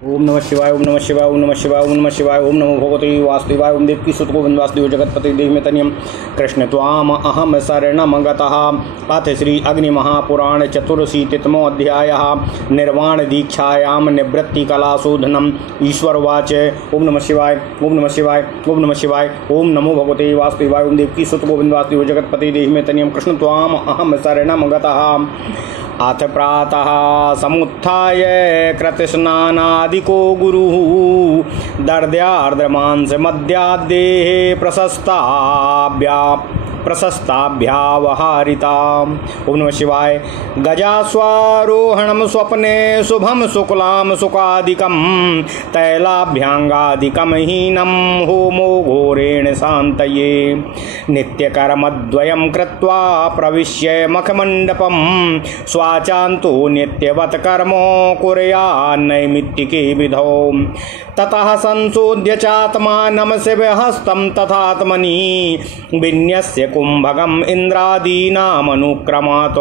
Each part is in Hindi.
ओम नमः शिवाय ओम नमः शिवाय ओम नमः शिवाय ओम नमः शिवाय ओम नमो भगवते वासुदेवाय ओम देवकी सुत गोविंद वासुदेव जगतपति देवमेतनियम कृष्ण त्वाम अहम शरणम गतः। अथ श्री अग्नि महापुराण चतुर्शीतितमो अध्यायः निर्वाण दीक्षायां निवृत्ति कलाशोधनम। ईश्वरवाच ओम नमः शिवाय ओम नमः शिवाय ओम नमः शिवाय ओम नमो भगवते वासुदेवाय ओम देवकी सुत गोविंद वासुदेव जगतपति देवमेतनियम कृष्ण त्वाम अहम शरणम गतः। अथ प्रातः समुत्थाय कृतस्नानादिको गुरुः दर्द्यार्द्रमांस मध्यादेः प्रशस्ताभ्यावहारिता। ओम नमः शिवाय। गजास्वारोहणं स्वप्ने शुभम शुक्लां सुखादिकं तैलाभ्याङ्गादिकं हीनं होमो घोरेण शान्तये नित्यकर्मद्वयं कृत्वा प्रविश्य मखमण्डपं स्वाचान्तो नित्यवत् कर्म कुर्यान्नैमित्तिके विधौ। ततः संशोध्य चात्मानं शिवहस्तं तथात्मनि विन्यस्य कुंभकम् इन्द्रादीनामनुक्रमात्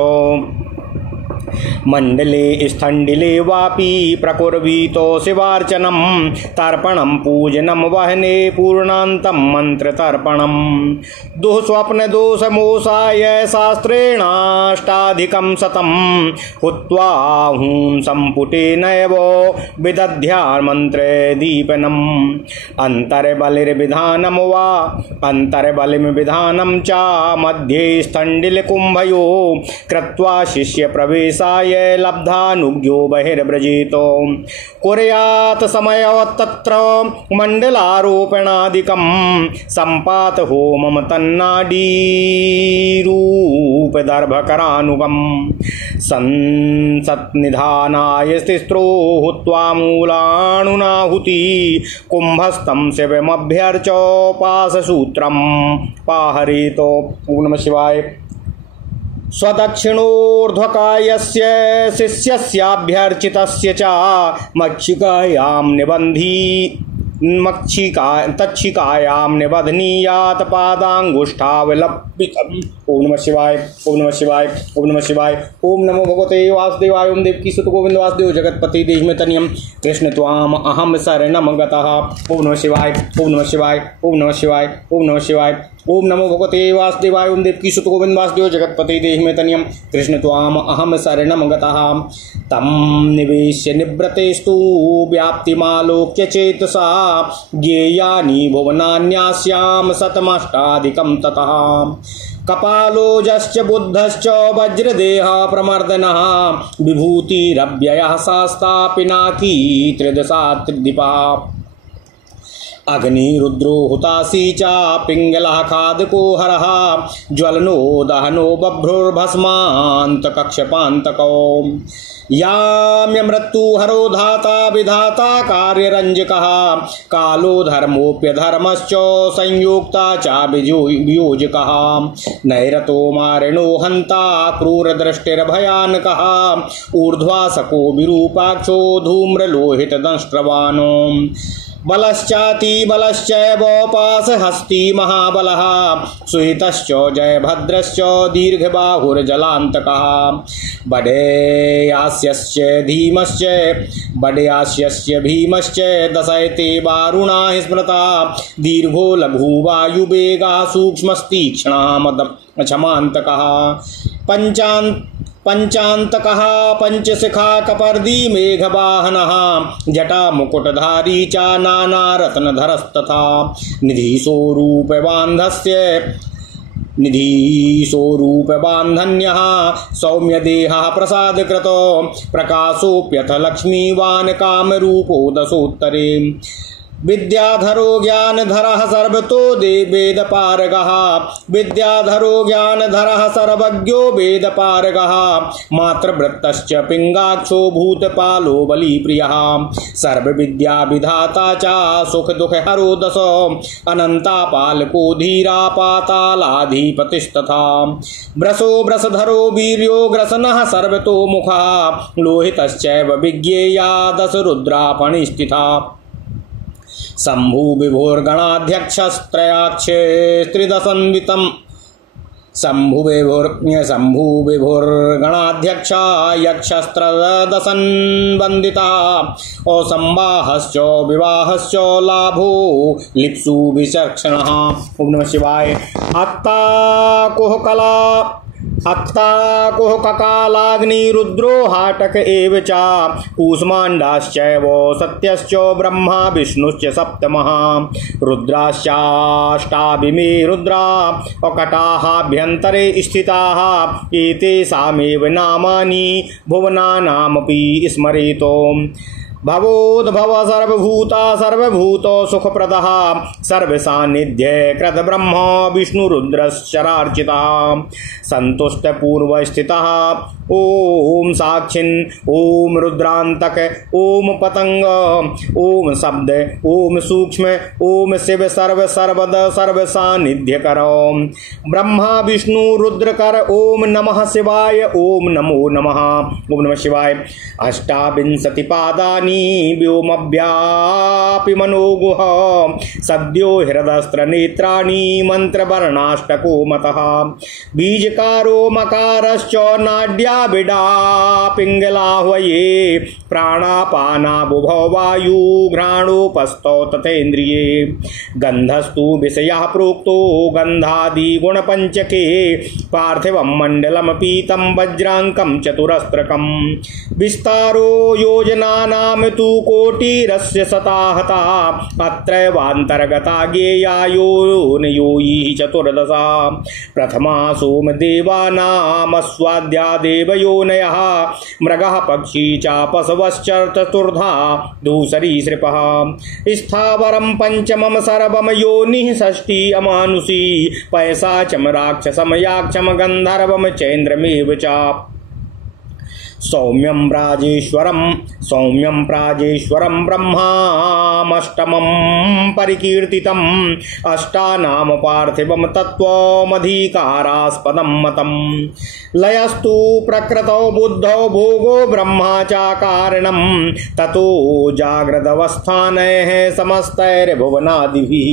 मंडले स्थंडिले वापि प्रकुर्वीतो शिवार्चनम तर्पणम पूजनम वहने पूर्णान्तं मंत्र तर्पणम दुःस्वप्न दोषमोसाय शास्त्रेणाष्टाधिकं शतं हुत्वा हूं संपुटे नैव विदध्यान् मंत्र दीपनम अंतर्बलिर्विधानं वा अंतर्बलिर्विधानं च मध्ये स्थंडिल कुंभयो कृत्वा शिष्य प्रवेशाय लब्धानुज्ञो बहिर्व्रजेतो कुर्यात् समयवत् तत्र मण्डलारोपणादिकं सम्पात होमं तन्नाडीरूपदर्भकरानुगं संसत्निधानाय तिस्रो हुत्वा मूलाणुनाहुति कुम्भस्थं शिवमभ्यर्चोपाससूत्रं पाहरेतो। ओम नमः शिवाय। स्वदक्षिणोर्ध्वकायस्य शिष्यस्याभ्यर्चितस्य च मक्षिकायां तच्छिकायां निबध्नीयात् पादांगुष्ठावलंबितम्। ओम नमः शिवाय ओम नमः शिवाय ओम नमः शिवाय ओम नमो भगवते वासुदेवाय ओम देवकी सुत गोविंद वासुदेव जगतपति देवमेतनियम कृष्ण त्वाम अहम शरणम गतः। ओम नमः शिवाय ओम नमः शिवाय ओम नमः शिवाय ओम नमः शिवाय ओम नमो भगवते वासुदेवाय ओम देवकी सुत गोविंद वासुदेव जगतपति देवमेतनियम कृष्ण त्वाम अहम शरणम गतः। तं निवेश्य निवृतेस्तु व्याप्तिमालोक्य चेतसा ज्ञेयानि भुवनान्यास्यां शतमष्टाधिकं ततः। कपालोजश्च बुद्धश्च वज्रदेह प्रमर्दनः विभूतिरव्ययः शास्ता पिनाकी त्रिदशा त्रिदीपः अग्निरुद्रो हुतासी च पिंगलः खादको हरः ज्वलनो दहनो बभ्रुर्भस्मान्तकक्षपान्तको याम्य मृत्युहरो धाता विधाता कार्यरंजकः कालो धर्मोऽप्यधर्मश्च संयोक्ता च वियोजकः नैरतो मारिणो हन्ता क्रूरदृष्टिर्भयानकः ऊर्ध्वासको विरूपाक्षो धूम्रलोहितदंष्ट्रवानो बलश्चाति बलश्चैव पाशहस्ती महाबलः सुहितश्च जयभद्रश्च दीर्घबाहुर्जलान्तकः बडेयास्यस्य भीमश्च दशैते वारुणा स्मृता दीर्घो लघु वायुवेगः सूक्ष्मस्तीक्ष्णा क्षमान्तकः पंचान्तकः पंचशिखा कपर्दी मेघवाहनः जटा मुकुटधारी च नानारत्नधरस्तथा निधिसोरूपबान्धन्यः सौम्यदेहः प्रसादकृतो प्रकाशोऽप्यथ लक्ष्मीवान् कामरूपो दशोत्तरे विद्याधरो ज्ञानधरः सर्वतो वेदपारगः विद्याधरो ज्ञानधरः सर्वज्ञो वेदपारगः मातृवृत्तश्च पिंगाक्षो भूतपालो बलिप्रियः सर्वविद्या विधाता च सुख दुख हरो दश अनंतापालको धीरा पातालाधिपतिस्तथा व्रसो व्रसधरो वीर्यो ग्रसनः सर्वतो मुखः लोहितश्चैव विज्ञेया दश रुद्रापणिस्थिता शंभु विभोर्गणाध्यक्षस्त्रयाक्षे त्रिदशन्वितम् शम्भुविभुर्गणाध्यक्षा यक्षस्त्रदशन् वन्दिता असंवाहश्च विवाहश्च लाभो लिप्सु विचक्षणः। ओम नमः शिवाय। अत्ता कुहककालाग्निरुद्रो हाटक एव च कूष्माण्डाश्चैव सत्यश्च ब्रह्मा विष्णुश्च सप्तमः रुद्राश्चाष्टाभिमे रुद्रा अकटाहाभ्यन्तरे स्थिताः एतेषामेव नामानि भुवनानामपि स्मरेतो। भवोद्भव सर्वभूता सर्वभूतो सुखप्रदः सर्वसान्निध्य कृत ब्रह्म विष्णुरुद्रश्चरार्चिता संतुष्ट पूर्व स्थितः ओम साक्षिन् ओम रुद्रांतक ओम पतंग ओम शब्द ओम सूक्ष्म ओम शिव सर्व सर्वद सर्व सान्निध्य करो ब्रह्मा विष्णु रुद्र कर ओम नमः शिवाय ओम नमो नमः। ओम नमः शिवाय। अष्टाविंशति पादानि व्योमव्यापि मनोगुह सद्यो हृदस्त्र नेत्राणि मंत्रवर्णाष्टको मतः बीजकारो मकारश्च नाड्या बिडा पिंगलाह्वये प्राणापाना बुभौ वायु घ्राणोपस्थौ तथेन्द्रिये गंधस्तु विषयः प्रोक्तो गंधादि गुणपंचके पार्थिवं मंडलम पीतं वज्रांकं चतुरस्त्रकं विस्तारो योजनानां तु कोटिरस्य सताहता अत्रैवान्तर्गता ज्ञेया योनियोयि चतुर्दशा प्रथमा सोमदेवानामस्वाद्या देवयोनयः मृगः पक्षी च पशवश्च चतुर्धा दूसरीसृपः स्थावरं पंचमं सर्वं योनिः षष्ठी अमानुषी पैशाचम राक्षसं याक्षम गन्धर्वं चैन्द्रमेव च सौम्यं प्राजेश्वरं ब्रह्माष्टमं परिकीर्तितम् अष्टानाम पार्थिवं तत्त्वमधिकारास्पदं मतम् लयस्तु प्रकृतौ बुद्धौ भोगो ब्रह्मा चाकारणं ततो जाग्रदवस्थानैः समस्तैर्भुवनादिभिः।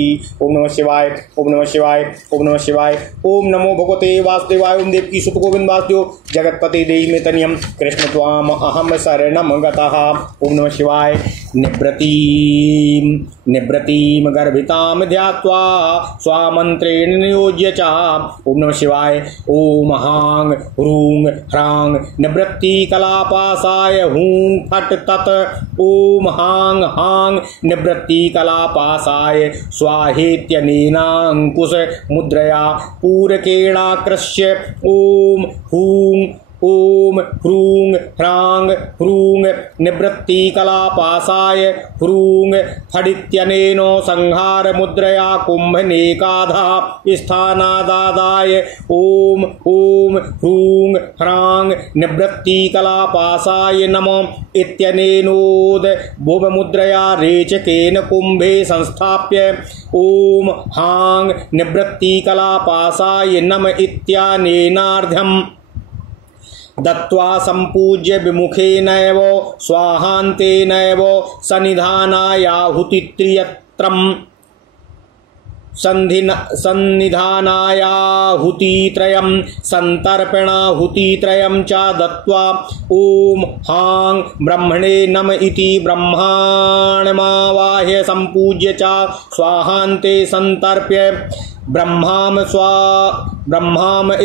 ओम नमः शिवाय। ओम नमः शिवाय। ओम नमः शिवाय। ओम नमो भगवते वासुदेवाय। ओम देवकी सुत गोविंद वासुदेव जगत्पते देहि मे तनियं कृष्ण त्वाम अहम शरणं गतः। ओम नमः शिवाय। निवृत्तिं गर्भितां ध्यात्वा स्वामन्त्रेण नियोज्य च। ओम नमः शिवाय। ओम हां ह्रूं ह्रां निवृत्तिकलापासाय हूं फट् तत्। ओम हां हां निवृत्तिकलापासाय स्वाहेत्यनेनाङ्कुश मुद्रया पूरकेणाकृष्य ओम हूं ओम ह्रूं ह्रां ह्रूं निवृत्तिकलापासाय ह्रूं फडित्यनेनो संहार मुद्रया कुंभनेकाधा स्थानादादाय ओम ओम ह्रूं ह्रां निवृत्तिकलापासाय नमो इत्यनेनोद भुवमुद्रया रेचकेन कुंभे संस्थाप्य ओम हां निवृत्तिकलापासाय नम इत्यानेनार्ध्यम् दत्वा संपूज्य विमुखेनैव स्वाहान्तेनैव सन्निधानायाहुतित्रयम् सन्निधानायाहुतित्रयं संतर्पणाहुतित्रयं च दत्वा ओम हां ब्रह्मणे नम इति ब्रह्माणमावाह्य संपूज्य च स्वाहान्ते संतर्प्य ब्रह्माम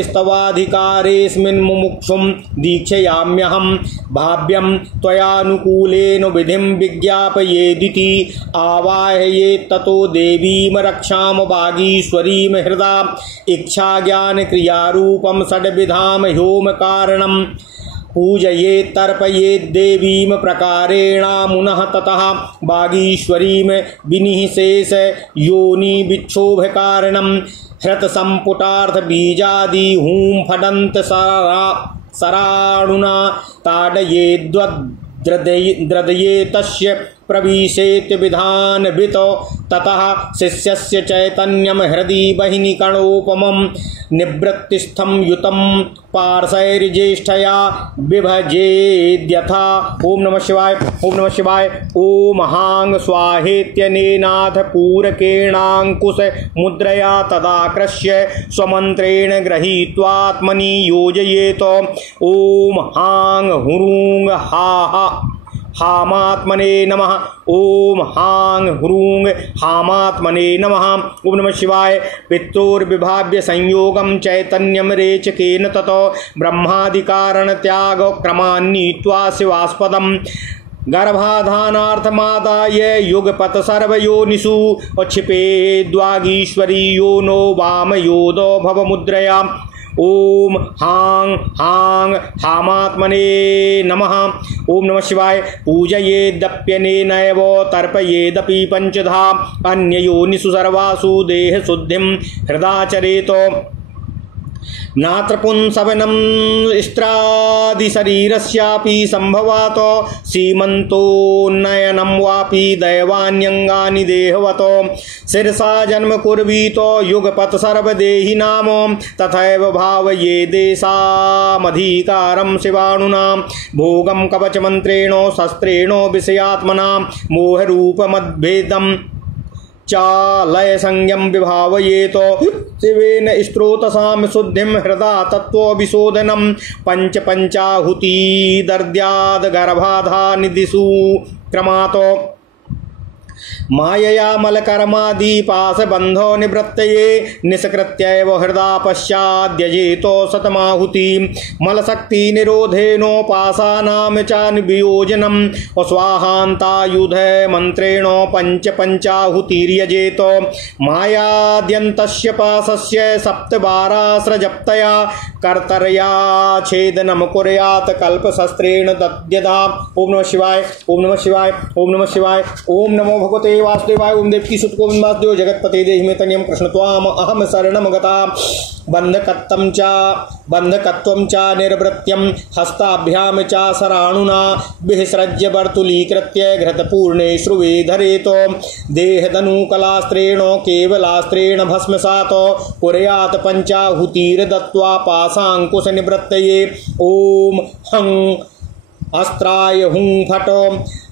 स्तवाधिकारेऽस्मिन् मुमुक्षुं दीक्षयाम्यहं भाव्यं त्वयानुकूलेन विधिं विज्ञापयेदिति आवाहयेत् ततो देवीं रक्षां वागीश्वरीं हृदा इच्छाज्ञानक्रियारूपं षड्विधां ह्योमकारणं पूजयेत् तर्पयेत् देवीं प्रकारेणामुनः ततः वागीश्वरीं विनिःशेष योनि विक्षोभकारणं हृतसम्पुटार्थ बीजादि हूं फडन्त सराणुना ताडयेद्वद्द्रदये तस्य प्रविशेत् विधानवितो ततः शिष्यस्य चैतन्यं हृदि बहिनिकणोपमं निवृत्तिस्थं युतं पार्श्वैर्ज्येष्ठया विभजेद्यथा। ओम नमः शिवाय, ओम नमः शिवाय। ओम हांग स्वाहेत्यनेनाथ पूरकेणांकुश मुद्रया तदाकृष्य स्वमंत्रेण गृहीत्वात्मनि योजयेत। ओम हांग हुरूंग हा हामात्मने नमः। ओम हांग ह्रूंग हामात्मने नमः। ओम नमः शिवाय। पित्रोर्विभाव्य संयोगम चैतन्यम रेचकेन ततो ब्रह्मादिकारण त्याग क्रमान्नीत्वा शिवास्पदम गर्भाधानार्थमादाय युगपत सर्वयोनिषु क्षिपेद्वागीश्वरी यो नो वामयोदो भवमुद्रया। ओम हांग हांग हामात्मने नमः। ओम नमः शिवाय। पूजयेदप्यनेनैव तर्पयेदपि पंचधा अन्ययोनिषु सर्वासु देह शुद्धिं हृदाचरेत। नात्र पुंसवनं स्त्रादिशरीरस्यापि सम्भवात् सीमन्तोन्नयनं वापि दैवान्यङ्गानि देहवतो शिरसा जन्म कुर्वीतो युगपत् सर्वदेहिनां तथैव भावये देशामधिकारं शिवाणुनां भोगं कवचमन्त्रेण शस्त्रेण विषयात्मना मोहरूपमद्भेदम् चालय संयम विभावयेत। शिवेन स्त्रोतसाम शुद्धिं हृदा तत्त्वविशोधनं पंच पंचाहुति दर्द्याद गर्भाधानिदिषु क्रमात् मायया मलकर्मादिपाशबन्धो निवृत्तये निष्कृत्यैव हृदा पश्चाद्यजेतो शतमाहुति मलशक्ति निरोधेनोपासानां च वियोजनं स्वाहान्तायुध मन्त्रेण पंच पंचाहुतिर्यजेत। मायाद्यन्तस्य पाशस्य सप्तबारास्रजप्तया कर्तर्या छेदनं कुर्यात् कल्पशस्त्रेण दद्यता। ओम नमः शिवाय, ओम नमः शिवाय, ओम नमः शिवाय। ओम नमो भगवते वासुदेवाय। ओम देवकी सुत गोविंद वासुदेव जगतपते देहि मे तनियं कृष्ण त्वाम अहम शरणं गता बंधकत्वं च निर्वृत्यं हस्ताभ्यां च शराणुना विसृज्य वर्तुलीकृत्य घृतपूर्णे श्रुवे धरेतो देहदनुकलास्त्रेण केवलास्त्रेण भस्मसात् कुर्यात् पंचाहुतिर्दत्त्वा पाशाङ्कुश निवृत्तये। ओम हं अस्त्राय हुं फट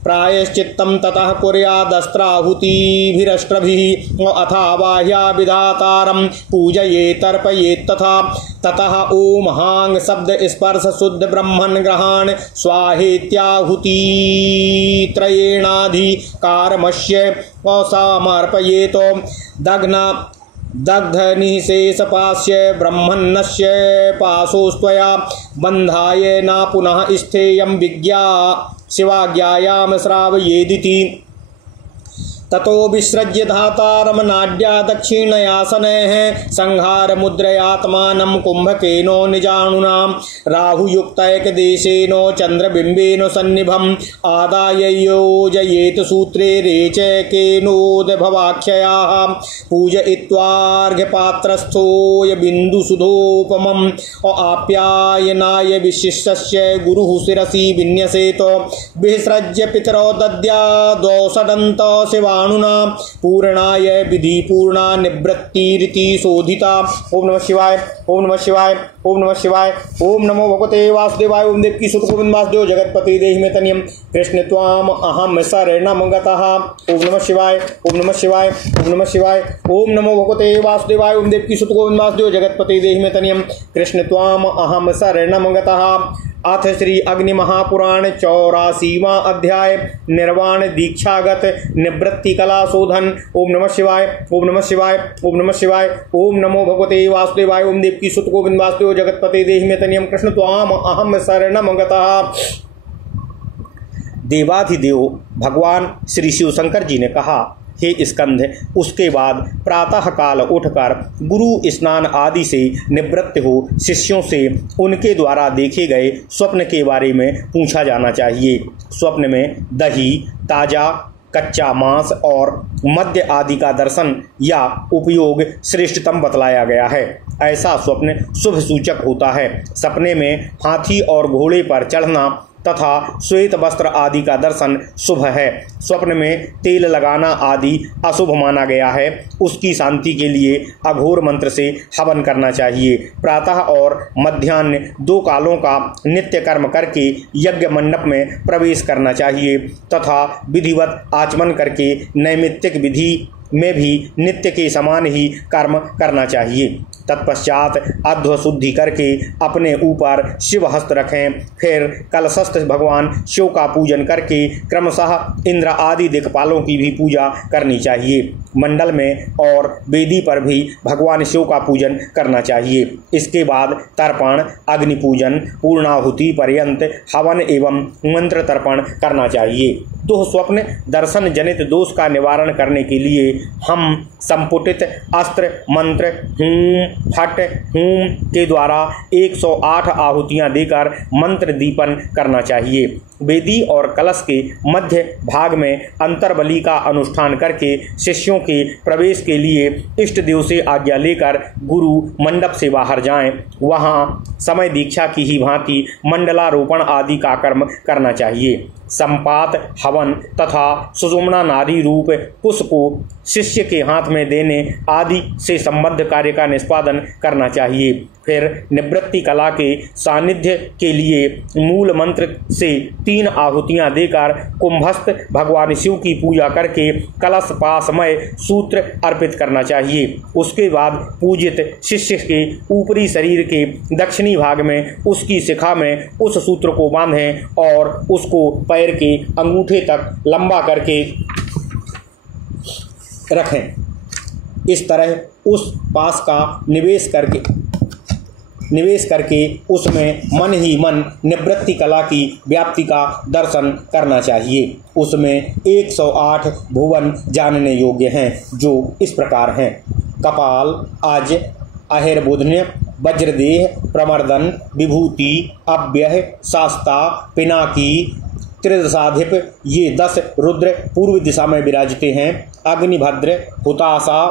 प्रायश्चित्तं ततः कुर्यादस्त्राहुतिभिरष्ट्रभिः अथा बाह्या विधातारं पूजयेत् तर्पयेत् तथा। ततः ओम हांग शब्द स्पर्श शुद्ध ब्रह्मण ग्रहाण स्वाहेत्याहुतित्रयेणाधिकारमस्य समर्पयेत्। दग्धनिःशेषपास्य ब्रह्मण्यस्य पाशोस्त्वया बन्धाय न पुनः स्थेयं विज्ञा शिवाज्ञायां श्रावयेदिति। ततो विसृज्य धातारं नाड्या दक्षिणयासनैः संहार मुद्रयात्मानं कुम्भकेनो निजानुनां राहुयुक्तैकदेशेन चन्द्रबिम्बेन सन्निभम् आदाय योजयेत् सूत्रे रेचकेनोद्भवाख्ययाः पूजयित्वार्घ्यपात्रस्थोय बिन्दुसुधोपमम् आप्यायनाय विशिष्टस्य गुरुः शिरसि विन्यसेत। विसृज्य पितरो दद्यादौषधन्त शिवा पूर्णाय विधि पूर्णा निवृत्तिरिति शोधिता। ओम नमः शिवाय, ओम नमः शिवाय, ओम नमः शिवाय। ओम नमो भगवते वासुदेवाय। ओम देवकी सुत गोविंद वासुदेव जगतपते देहि मे तनियं कृष्ण त्वाम अहम शरणं गतः। ओम नमः शिवाय, ओम नमः शिवाय, ओम नमः शिवाय। ओम नमो भगवते वासुदेवाय। ओम देवकी सुत गोविंद वासुदेव जगतपते देहि मे तनियं कृष्ण त्वाम अहम शरणं गतः। अथ श्री अग्नि महापुराण 84वां अध्याय निर्वाण दीक्षागत निवृत्ति कला शोधन। ओम नमः शिवाय, ओम नमः शिवाय, ओम नमः शिवाय। ओम नमो भगवते वासुदेवाय। ओम देवकी सुत गोविंद वासुदेव जगतपते देहि मे तनियं कृष्ण त्वाम अहम शरणं गतः। देवाधिदेव भगवान श्री शिव शंकर जी ने कहा, हे स्कंध, उसके बाद प्रातः काल उठकर गुरु स्नान आदि से निवृत्त हो शिष्यों से उनके द्वारा देखे गए स्वप्न के बारे में पूछा जाना चाहिए। स्वप्न में दही, ताजा कच्चा मांस और मद्य आदि का दर्शन या उपयोग श्रेष्ठतम बतलाया गया है। ऐसा स्वप्न शुभ सूचक होता है। सपने में हाथी और घोड़े पर चढ़ना तथा श्वेत वस्त्र आदि का दर्शन शुभ है। स्वप्न में तेल लगाना आदि अशुभ माना गया है। उसकी शांति के लिए अघोर मंत्र से हवन करना चाहिए। प्रातः और मध्याह्न 2 कालों का नित्य कर्म करके यज्ञ मंडप में प्रवेश करना चाहिए तथा विधिवत आचमन करके नैमित्तिक विधि में भी नित्य के समान ही कर्म करना चाहिए। तत्पश्चात अध्व शुद्धि करके अपने ऊपर शिव हस्त रखें। फिर कलशस्थ भगवान शिव का पूजन करके क्रमशः इंद्र आदि दिक्पालों की भी पूजा करनी चाहिए। मंडल में और वेदी पर भी भगवान शिव का पूजन करना चाहिए। इसके बाद तर्पण, अग्नि पूजन, पूर्णाहुति पर्यंत हवन एवं मंत्र तर्पण करना चाहिए। दुःस्वप्न दर्शन जनित दोष का निवारण करने के लिए हम संपुटित अस्त्र मंत्र हूम फट हूम के द्वारा 108 आहुतियां देकर मंत्र दीपन करना चाहिए। वेदी और कलश के मध्य भाग में अंतर्बली का अनुष्ठान करके शिष्यों के प्रवेश के लिए इष्ट देव से आज्ञा लेकर गुरु मंडप से बाहर जाएं। वहां समय दीक्षा की ही भांति मंडलारोपण आदि का कर्म करना चाहिए। संपात हवन तथा सुषुम्ना नारी रूप पुष्प को शिष्य के हाथ में देने आदि से संबद्ध कार्य का निष्पादन करना चाहिए। फिर निवृत्ति कला के सानिध्य के लिए मूल मंत्र से 3 आहुतियां देकर कुंभस्थ भगवान शिव की पूजा करके कलश पासमय सूत्र अर्पित करना चाहिए। उसके बाद पूजित शिष्य के ऊपरी शरीर के दक्षिणी भाग में उसकी शिखा में उस सूत्र को बांधें और उसको पैर के अंगूठे तक लंबा करके रखें। इस तरह उस पास का निवेश करके उसमें मन ही मन निवृत्ति कला की व्याप्ति का दर्शन करना चाहिए। उसमें 108 भुवन जानने योग्य हैं, जो इस प्रकार हैं: कपाल, अज, अहिर्बुध्य, वज्रदेह, प्रमर्दन, विभूति, अव्यय, शास्ता, पिनाकी, त्रिदशाधिप ये 10 रुद्र पूर्व दिशा में विराजते हैं। अग्निभद्र, हुताशा,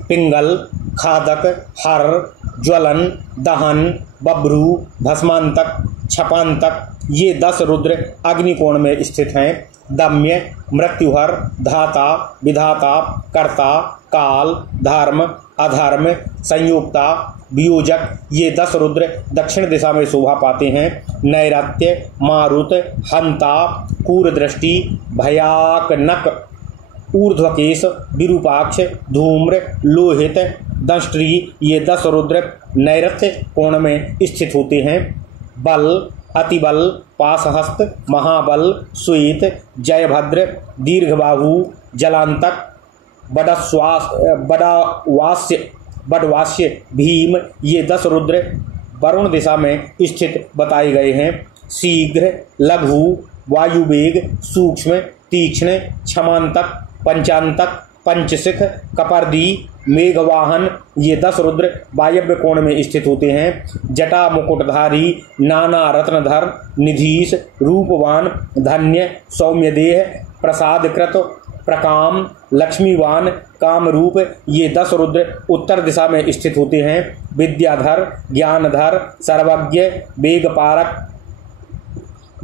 पिंगल, खादक, हर, ज्वलन, दहन, बभ्रू, भस्मांतक, छपांतक ये 10 रुद्र अग्निकोण में स्थित हैं। दम्य, मृत्युहर, धाता, विधाता, कर्ता, काल, धर्म, अधर्म, संयुक्ता, वियोजक ये 10 रुद्र दक्षिण दिशा में शोभा पाते हैं। नैरत्य, मारुत, हंता, कूरदृष्टि, भयाकनक, ऊर्ध्वकेश, विरूपाक्ष, धूम्र, लोहित, दंष्ट्री ये 10 रुद्र नैरत्य कोण में स्थित होते हैं। बल, अतिबल, पाशहस्त, महाबल, श्वेत, जयभद्र, दीर्घबाहु, जलांतक, बड़वास्य, भीम ये 10 रुद्र वरुण दिशा में स्थित बताए गए हैं। शीघ्र, लघु, वायुवेग, सूक्ष्म, तीक्ष्ण, क्षमांतक, पंचांतक, पंचशिख, कपर्दी, मेघवाहन ये 10 रुद्र वायव्य कोण में स्थित होते हैं। जटा मुकुटधारी, नाना रत्नधर, निधीश, रूपवान, धन्य, सौम्यदेह, प्रसादकृत, प्रकाम, लक्ष्मीवान, कामरूप ये 10 रुद्र उत्तर दिशा में स्थित होते हैं। विद्याधर, ज्ञानधर, सर्वज्ञ, वेगपारक,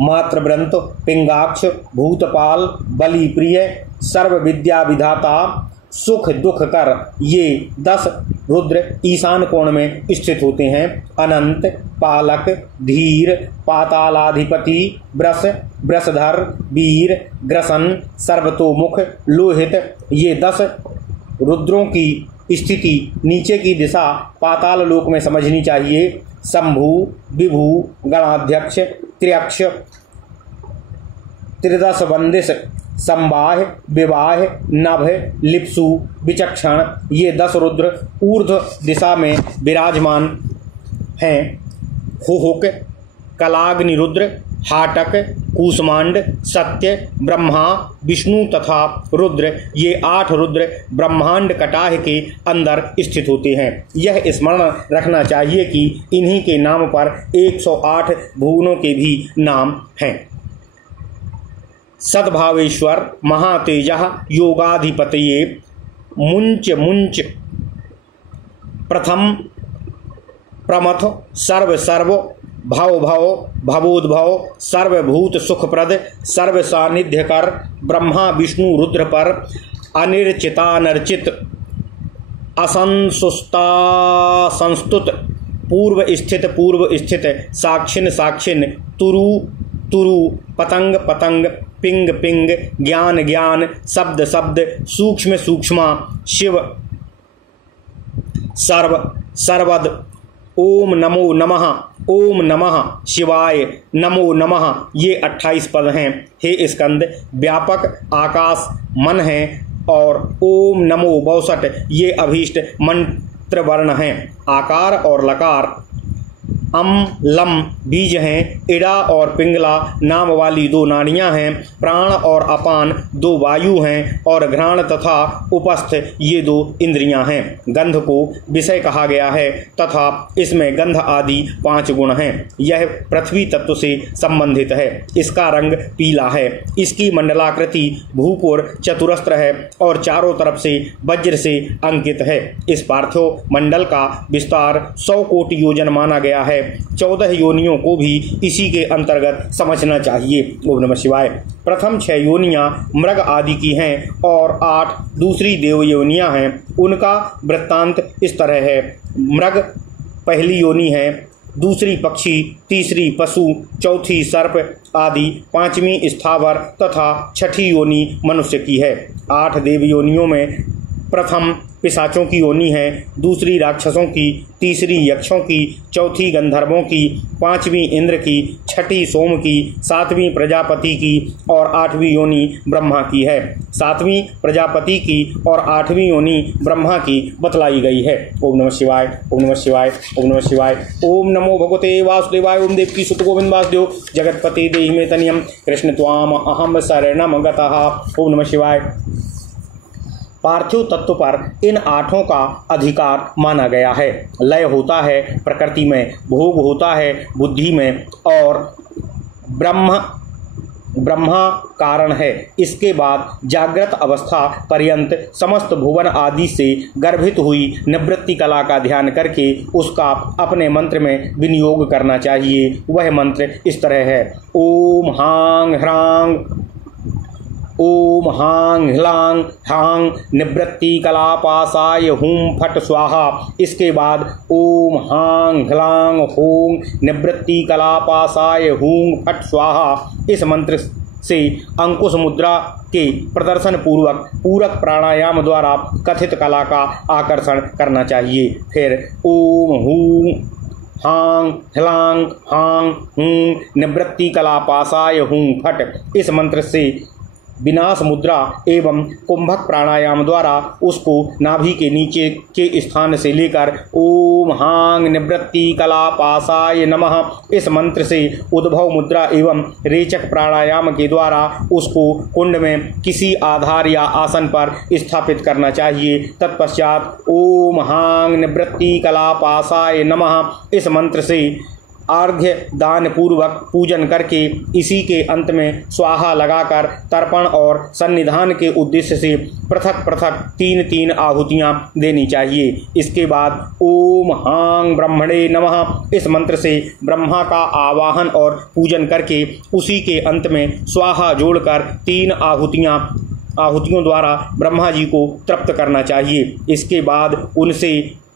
मातृव्रंत, पिंगाक्ष, भूतपाल, बलिप्रिय, सर्व विद्या विधाता, सुख दुख कर ये 10 रुद्र ईशान कोण में स्थित होते हैं। अनंत, पालक, धीर, पातालाधिपति, वृषधर, वीर, ग्रसन, सर्वतोमुख, लोहित ये 10 रुद्रों की स्थिति नीचे की दिशा पाताल लोक में समझनी चाहिए। शंभु, विभु, गणाध्यक्ष, त्र्यक्ष, त्रिदश वंदिश, संवाह, विवाह, नभ, लिप्सु, विचक्षण ये 10 रुद्र ऊर्ध्व दिशा में विराजमान हैं। हुहुक, कलाग्निरुद्र, हाटक, कूष्मांड, सत्य, ब्रह्मा, विष्णु तथा रुद्र ये 8 रुद्र ब्रह्मांड कटाह के अंदर स्थित होते हैं। यह स्मरण रखना चाहिए कि इन्हीं के नाम पर 108 भुवनों के भी नाम हैं। सद्भावेश्वर, महातेजः, योगाधिपतये, मुंच, प्रथम, प्रमथ, सर्व, भव भव भवोद्भव सर्वभूत सुखप्रद सर्व सानिध्यकर ब्रह्मा विष्णु रुद्र पर अनिर्चितानर्चित असंसुस्ता संस्तुत पूर्व स्थित साक्षिन साक्षिन तुरु तुरु पतंग पतंग पिंग पिंग ज्ञान ज्ञान शब्द शब्द सूक्ष्म सूक्ष्मा शिव सर्व सर्वद ओम नमः शिवाय नमो नमः। ये 28 पद हैं। हे स्कंद व्यापक आकाश मन है और ओम नमो 62 ये अभीष्ट मंत्र वर्ण हैं। आकार और लकार अम लम बीज हैं। इड़ा और पिंगला नाम वाली 2 नाड़ियां हैं। प्राण और अपान 2 वायु हैं और घ्राण तथा उपस्थ ये 2 इंद्रियां हैं। गंध को विषय कहा गया है तथा इसमें गंध आदि 5 गुण हैं। यह पृथ्वी तत्व से संबंधित है। इसका रंग पीला है। इसकी मंडलाकृति भूपुर चतुरस्त्र है और चारों तरफ से वज्र से अंकित है। इस पार्थिव मंडल का विस्तार 100 कोटि योजन माना गया है। 14 योनियों को भी इसी के अंतर्गत समझना चाहिए। ओम नमः शिवाय। प्रथम 6 योनियां मृग आदि की हैं और 8 दूसरी देव योनियां हैं। उनका वृत्तांत इस तरह है। मृग पहली योनि है, दूसरी पक्षी, तीसरी पशु, चौथी सर्प आदि, 5वीं स्थावर तथा 6ठी योनि मनुष्य की है। 8 देव योनियों में प्रथम पिशाचों की योनि है, दूसरी राक्षसों की, तीसरी यक्षों की, चौथी गंधर्वों की, 5वीं इंद्र की, 6ठी सोम की, 7वीं प्रजापति की और 8वीं योनि ब्रह्मा की है। 7वीं प्रजापति की और 8वीं योनि ब्रह्मा की बतलाई गई है। ओम नमः शिवाय, ओम नमः शिवाय, ओम नमः शिवाय। ओम नमो भगवते वासुदेवाय। ओम देवकी सुत गोविंद वासुदेव जगतपति देहि मे तनियम कृष्ण त्वाम अहम शरणम गतः। ओम नमः शिवाय। पार्थिव तत्व पर इन 8 का अधिकार माना गया है। लय होता है प्रकृति में, भोग होता है बुद्धि में और ब्रह्मा कारण है। इसके बाद जागृत अवस्था पर्यंत समस्त भुवन आदि से गर्भित हुई निवृत्ति कला का ध्यान करके उसका अपने मंत्र में विनियोग करना चाहिए। वह मंत्र इस तरह है। ओम हांग ह्रांग ओम हांग ह्लांग हांग निवृत्ति कलापासाय हूं फट स्वाहा। इसके बाद ओम हांग ह्लांग हों निवृत्ति कलापासाय हूं फट स्वाहा। इस मंत्र से अंकुश मुद्रा के प्रदर्शन पूरक प्राणायाम द्वारा कथित कला का आकर्षण करना चाहिए। फिर ओम हूं हांग ह्लांग हांग हूं निवृत्ति कलापासाय हूं फट। इस मंत्र से विनाश मुद्रा एवं कुंभक प्राणायाम द्वारा उसको नाभि के नीचे के स्थान से लेकर ओम हांग निवृत्ति कलापासाय नमः इस मंत्र से उद्भव मुद्रा एवं रेचक प्राणायाम के द्वारा उसको कुंड में किसी आधार या आसन पर स्थापित करना चाहिए। तत्पश्चात ओम हांग निवृत्ति कलापासाय नमः इस मंत्र से अर्घ्य दान पूर्वक पूजन करके इसी के अंत में स्वाहा लगाकर तर्पण और सन्निधान के उद्देश्य से पृथक पृथक 3-3 आहुतियां देनी चाहिए। इसके बाद ओम हांग ब्रह्मणे नमः इस मंत्र से ब्रह्मा का आवाहन और पूजन करके उसी के अंत में स्वाहा जोड़कर 3 आहुतियों द्वारा ब्रह्मा जी को तृप्त करना चाहिए। इसके बाद उनसे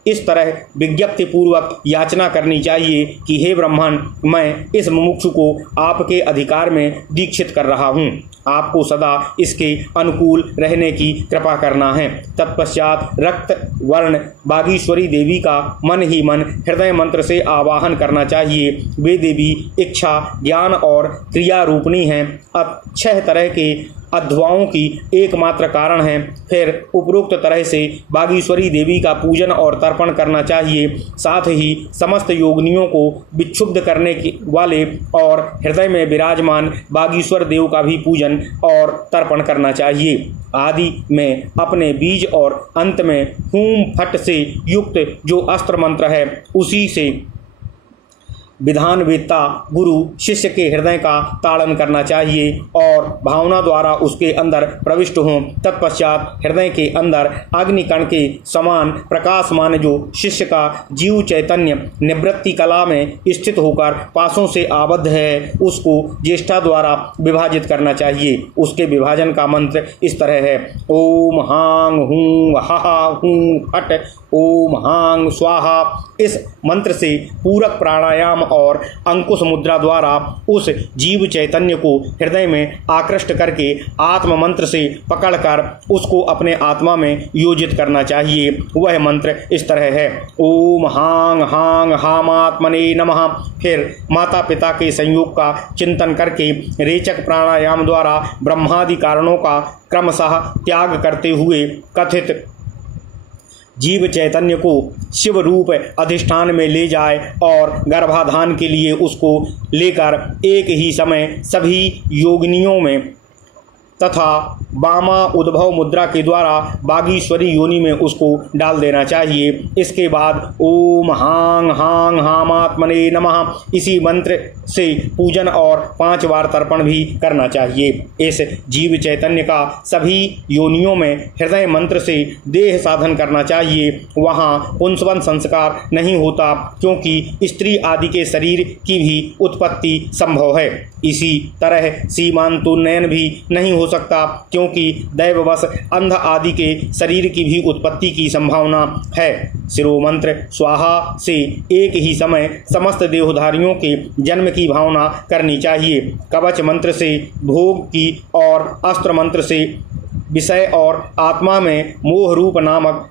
इस तरह विज्ञप्ति पूर्वक याचना करनी चाहिए कि हे ब्रह्मण, मैं इस मुमुक्षु को आपके अधिकार में दीक्षित कर रहा हूँ। आपको सदा इसके अनुकूल रहने की कृपा करना है। तत्पश्चात रक्त वर्ण बागीश्वरी देवी का मन ही मन हृदय मंत्र से आवाहन करना चाहिए। वे देवी इच्छा ज्ञान और क्रिया रूपणी हैं। 6 तरह के अध्वाओं की एकमात्र कारण है। फिर उपरोक्त तरह से बागीश्वरी देवी का पूजन और तर्पण करना चाहिए। साथ ही समस्त योगिनियों को विक्षुब्ध करने वाले और हृदय में विराजमान बागीश्वर देव का भी पूजन और तर्पण करना चाहिए। आदि में अपने बीज और अंत में हूम फट से युक्त जो अस्त्र मंत्र है उसी से विधानवेत्ता गुरु शिष्य के हृदय का ताड़न करना चाहिए और भावना द्वारा उसके अंदर प्रविष्ट हों। तत्पश्चात हृदय के अंदर अग्निकण के समान प्रकाशमान जो शिष्य का जीव चैतन्य निवृत्ति कला में स्थित होकर पासों से आबद्ध है, उसको ज्येष्ठा द्वारा विभाजित करना चाहिए। उसके विभाजन का मंत्र इस तरह है: ओम हांग हूं हा हूं फट ओम हांग स्वाहा। इस मंत्र से पूरक प्राणायाम और अंकुश मुद्रा द्वारा उस जीव चैतन्य को हृदय में आकृष्ट करके आत्म मंत्र से पकड़कर उसको अपने आत्मा में योजित करना चाहिए। वह मंत्र इस तरह है: ओम हांग हांग हामात्मने नमः। फिर माता पिता के संयोग का चिंतन करके रेचक प्राणायाम द्वारा ब्रह्मादि कारणों का क्रमशः त्याग करते हुए कथित जीव चैतन्य को शिव रूप अधिष्ठान में ले जाए और गर्भाधान के लिए उसको लेकर एक ही समय सभी योगिनियों में तथा वामा उद्भव मुद्रा के द्वारा बागीश्वरी योनि में उसको डाल देना चाहिए। इसके बाद ओम हांग हांग हामात्मने नमः इसी मंत्र से पूजन और 5 बार तर्पण भी करना चाहिए। इस जीव चैतन्य का सभी योनियों में हृदय मंत्र से देह साधन करना चाहिए। वहाँ पुंसवन संस्कार नहीं होता क्योंकि स्त्री आदि के शरीर की भी उत्पत्ति संभव है। इसी तरह सीमांतोन्नयन भी नहीं हो सकता क्योंकि दैववश अंध आदि के शरीर की भी उत्पत्ति की संभावना है। शिरोमंत्र स्वाहा से एक ही समय समस्त देहधारियों के जन्म की भावना करनी चाहिए। कवच मंत्र से भोग की और अस्त्र मंत्र से विषय और आत्मा में मोह रूप नामक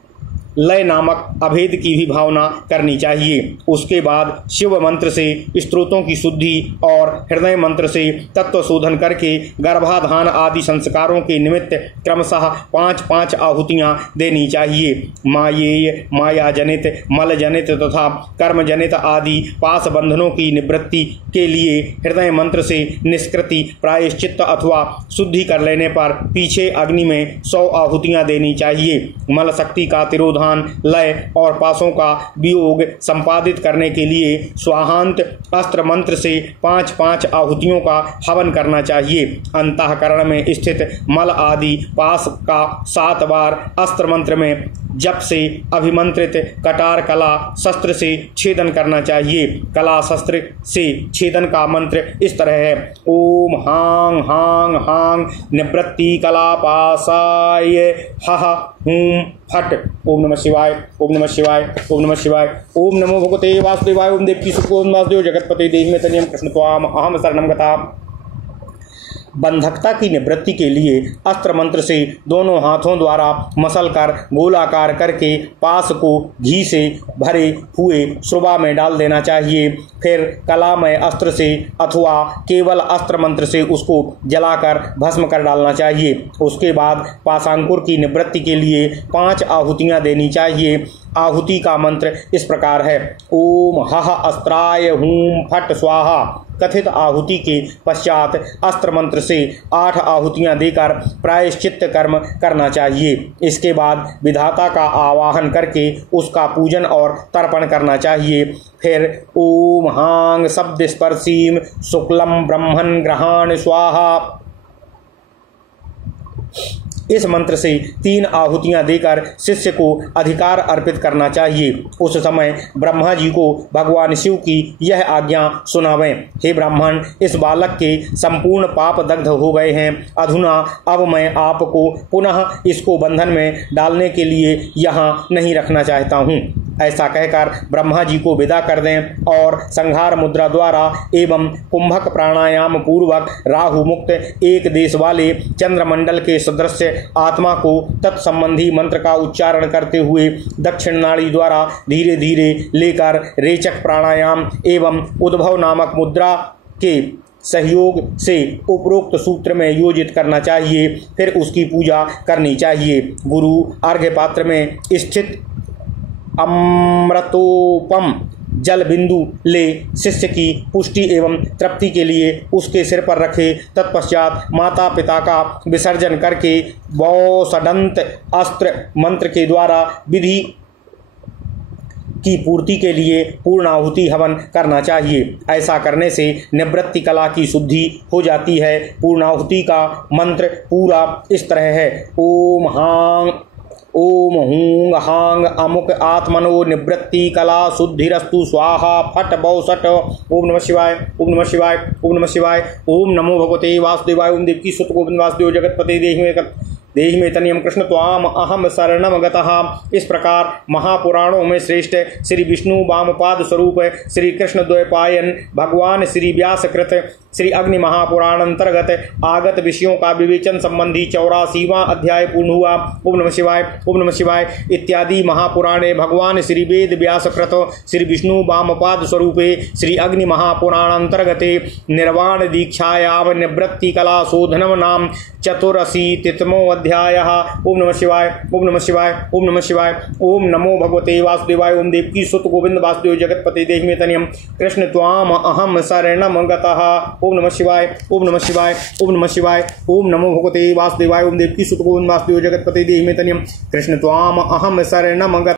लय नामक अभेद की भी भावना करनी चाहिए। उसके बाद शिव मंत्र से स्त्रोतों की शुद्धि और हृदय मंत्र से तत्व शोधन करके गर्भाधान आदि संस्कारों के निमित्त क्रमशः 5-5 आहुतियां देनी चाहिए। मायेय माया जनित मल जनित तथा कर्म जनित आदि पास बंधनों की निवृत्ति के लिए हृदय मंत्र से निष्कृति प्रायश्चित्त अथवा शुद्धि कर लेने पर पीछे अग्नि में 100 आहुतियां देनी चाहिए। मल शक्ति का तिरोधान लय और पासों का वियोग संपादित करने के लिए स्वाहांत अस्त्र मंत्र से 5-5 आहुतियों का हवन करना चाहिए। अंतःकरण में स्थित मल आदि पास का 7 बार अस्त्र मंत्र में जप से अभिमंत्रित कटार कला शस्त्र से छेदन करना चाहिए। कला शस्त्र से छेदन का मंत्र इस तरह है: ओम हांग हांग हांग निवृत्ति कला पासाय हह हूं फट। ओम नमः शिवाय ओम नमः शिवाय ओम नमः शिवाय। ओम नमो भगवते वासुदेवाय। ओम देवकी सुखों वासुदेव जगतपते देहि में तनियम कृष्ण त्वाम अहम शरणम गता। बंधकता की निवृत्ति के लिए अस्त्र मंत्र से दोनों हाथों द्वारा मसल कर गोलाकार करके पास को घी से भरे हुए श्रुबा में डाल देना चाहिए। फिर कलामय अस्त्र से अथवा केवल अस्त्र मंत्र से उसको जलाकर भस्म कर डालना चाहिए। उसके बाद पाशांकुर की निवृत्ति के लिए 5 आहुतियां देनी चाहिए। आहुति का मंत्र इस प्रकार है: ओम हह अस्त्राय हूं फट स्वाहा। कथित आहुति के पश्चात अस्त्र मंत्र से 8 आहुतियां देकर प्रायश्चित्त कर्म करना चाहिए। इसके बाद विधाता का आवाहन करके उसका पूजन और तर्पण करना चाहिए। फिर ओम हांग शब्द स्पर्शीम शुक्लम ब्रह्मण ग्रहाण स्वाहा इस मंत्र से 3 आहुतियां देकर शिष्य को अधिकार अर्पित करना चाहिए। उस समय ब्रह्मा जी को भगवान शिव की यह आज्ञा सुनावें: हे ब्राह्मण, इस बालक के संपूर्ण पाप दग्ध हो गए हैं। अधुना अब मैं आपको पुनः इसको बंधन में डालने के लिए यहाँ नहीं रखना चाहता हूँ। ऐसा कहकर ब्रह्मा जी को विदा कर दें और संहार मुद्रा द्वारा एवं कुंभक प्राणायाम पूर्वक राहु मुक्त एक देश वाले चंद्रमंडल के सदृश आत्मा को तत्संबंधी मंत्र का उच्चारण करते हुए दक्षिण नाड़ी द्वारा धीरे धीरे लेकर रेचक प्राणायाम एवं उद्भव नामक मुद्रा के सहयोग से उपरोक्त सूत्र में योजित करना चाहिए। फिर उसकी पूजा करनी चाहिए। गुरु अर्घ्य पात्र में स्थित अमृतोपम जल बिंदु ले शिष्य की पुष्टि एवं तृप्ति के लिए उसके सिर पर रखे। तत्पश्चात माता पिता का विसर्जन करके वौसडंत अस्त्र मंत्र के द्वारा विधि की पूर्ति के लिए पूर्णाहुति हवन करना चाहिए। ऐसा करने से निवृत्ति कला की शुद्धि हो जाती है। पूर्णाहुति का मंत्र पूरा इस तरह है। ओम हांग ओम हूंग हांग अमुक आत्मनो निवृत्ति कला शुद्धिरस्तु स्वाहा फट बौ सट। ओम नमः शिवाय, ओम नमः शिवाय, ओम नमः शिवाय। ओम नमो भगवते वासुदेवाय। ओम देवकी सुत गोविंद वासुदेव जगतपते देहि में तनियम कृष्ण त्वाम अहम शरणम गतः। इस प्रकार महापुराणों में श्रेष्ठ श्री विष्णु वामपाद स्वरूप श्री कृष्ण द्वैपायन भगवान श्री व्यासकृत श्री अग्नि महापुराण अंतर्गत आगत विषयों का विवेचन संबंधी 84वां अध्याय पूर्ण हुआ। ओम नमः शिवाय, ओम नमः शिवाय इत्यादि महापुराणे भगवान श्री वेद व्यासकृत श्री विष्णु वामपाद स्वरूपे श्री अग्नि महापुराण अंतर्गते निर्वाण दीक्षायाम निवृत्ति कला शोधनम नाम 84तमो अध्यायः। ओम नमः शिवाय, ओम नमः शिवाय, ओम नमः शिवाय। ओम नमो भगवते वासुदेवाय। ओम देवकी सुत गोविंद वासुदेव जगतपते देहि में तनियम कृष्ण त्वाम अहम शरणम गतः। ओम नमः शिवाय, ओम नमः शिवाय, ओम नमः शिवाय। ओम नमो भगवते वासुदेवाय। ओम देवकी सुत गोविंद वासुदेव जगतपते देहि में तनियम कृष्ण त्वाम अहम शरणम गतः।